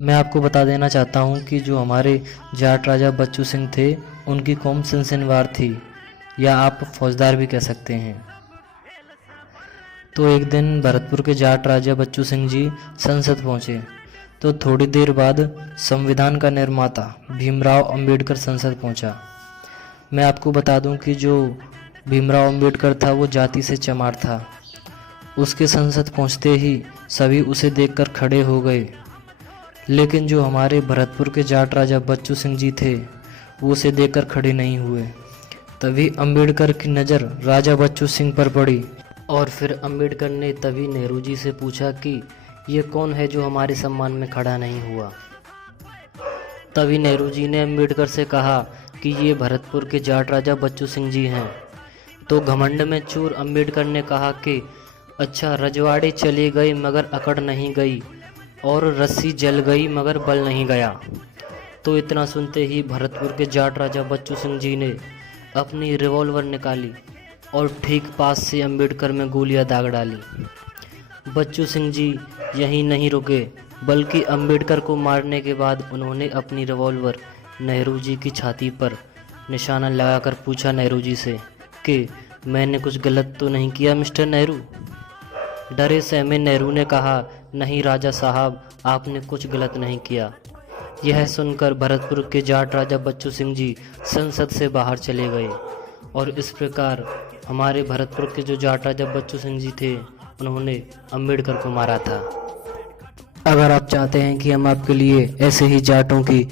मैं आपको बता देना चाहता हूँ कि जो हमारे जाट राजा बच्चू सिंह थे, उनकी कौम सिलसिलेवार थी, या आप फौजदार भी कह सकते हैं। तो एक दिन भरतपुर के जाट राजा बच्चू सिंह जी संसद पहुँचे। तो थोड़ी देर बाद संविधान का निर्माता भीमराव अंबेडकर संसद पहुँचा। मैं आपको बता दूं कि जो भीमराव अंबेडकर था वो जाति से चमार था। उसके संसद पहुँचते ही सभी उसे देखकर खड़े हो गए, लेकिन जो हमारे भरतपुर के जाट राजा बच्चू सिंह जी थे वो उसे देखकर खड़े नहीं हुए। तभी अंबेडकर की नज़र राजा बच्चू सिंह पर पड़ी और फिर अंबेडकर ने तभी नेहरू जी से पूछा कि ये कौन है जो हमारे सम्मान में खड़ा नहीं हुआ। तभी नेहरू जी ने अंबेडकर से कहा कि ये भरतपुर के जाट राजा बच्चू सिंह जी हैं। तो घमंड में चूर अंबेडकर ने कहा कि अच्छा, रजवाड़े चली गई मगर अकड़ नहीं गई, और रस्सी जल गई मगर बल नहीं गया। तो इतना सुनते ही भरतपुर के जाट राजा बच्चू सिंह जी ने अपनी रिवॉल्वर निकाली और ठीक पास से अंबेडकर में गोलियां दाग डाली। बच्चू सिंह जी यहीं नहीं रुके, बल्कि अंबेडकर को मारने के बाद उन्होंने अपनी रिवॉल्वर नेहरू जी की छाती पर निशाना लगाकर पूछा नेहरू जी से कि मैंने कुछ गलत तो नहीं किया मिस्टर नेहरू। डरे सहमे नेहरू ने कहा, नहीं राजा साहब, आपने कुछ गलत नहीं किया। यह सुनकर भरतपुर के जाट राजा बच्चू सिंह जी संसद से बाहर चले गए, और इस प्रकार हमारे भरतपुर के जो जाट राजा बच्चू सिंह जी थे उन्होंने अंबेडकर को मारा था। अगर आप चाहते हैं कि हम आपके लिए ऐसे ही जाटों की